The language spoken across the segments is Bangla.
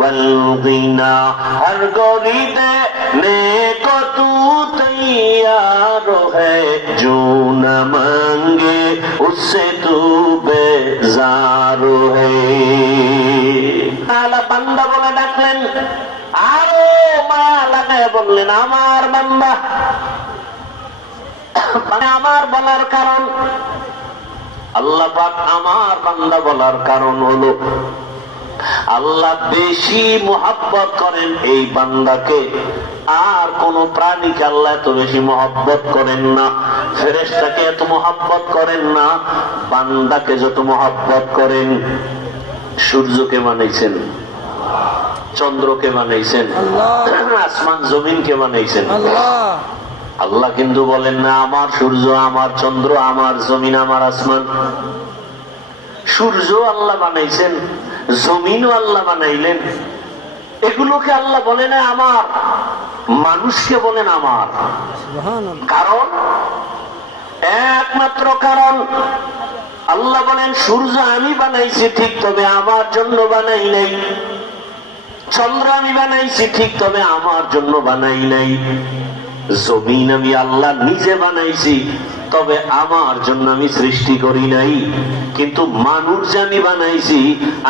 वलगिना हर गोरी देने को तू तैयार है, जो न मांगे उससे तू बेजार है। আল্লাহ বান্দা বলে ডাকলেন, আরো মায়া লাগায় বললেন আমার বান্দা। আমার বলার কারণ, আল্লাহ পাক আমার বান্দা বলার কারণ হলো আল্লাহ বেশি মোহাব্বত করেন এই বান্দাকে। আর কোন প্রাণীকে আল্লাহ এত বেশি মোহাব্বত করেন না, ফেরেশতাকে এত মোহাব্বত করেন না, বান্দাকে যত মোহাব্বত করেন। সূর্যকে বানাইছেন, চন্দ্রকে বানাইছেন, আসমান জমিনকে বানাইছেন আল্লাহ, কিন্তু বলেন না আমার সূর্য, আমার চন্দ্র, আমার জমিন, আমার আসমান। সূর্য আল্লাহ বানাইছেন, জমিনও আল্লাহ বানাইলেন, এগুলোকে আল্লাহ বলেন আমার, মানুষকে বলেন আমার। কারণ, একমাত্র কারণ, আল্লাহ বলেন সূর্য আমি বানাইছি ঠিক, তবে আমার জন্য বানাই নাই। চন্দ্র আমি বানাইছি ঠিক, তবে আমার জন্য বানাই নাই। জমিন আমি আল্লাহ নিজে বানাইছি, তবে আমার জন্য আমি সৃষ্টি করি নাই। কিন্তু মানুষ যে আমি বানাইছি,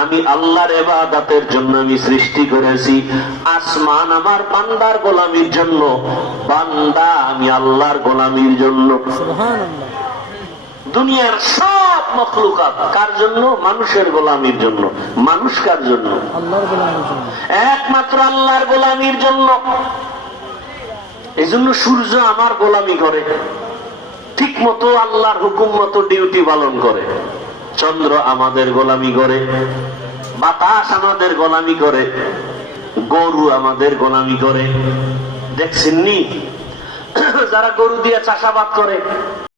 আমি আল্লাহর ইবাদতের জন্য আমি সৃষ্টি করেছি। আসমান আমার বান্দার গোলামির জন্য, বান্দা আমি আল্লাহর গোলামির জন্য। দুনিয়ার সব মখলুকাত কার জন্য? মানুষের গোলামির জন্য। মানুষ কার জন্য? আল্লাহর গোলামির জন্য, একমাত্র আল্লাহর গোলামির জন্য। এই জন্য সূর্য আমার গোলামি করে, ঠিক মতো আল্লাহর হুকুম মতো ডিউটি পালন করে। চন্দ্র আমাদের গোলামি করে, বাতাস আমাদের গোলামি করে, গরু আমাদের গোলামি করে। দেখছেননি যারা গরু দিয়ে চাষাবাদ করে,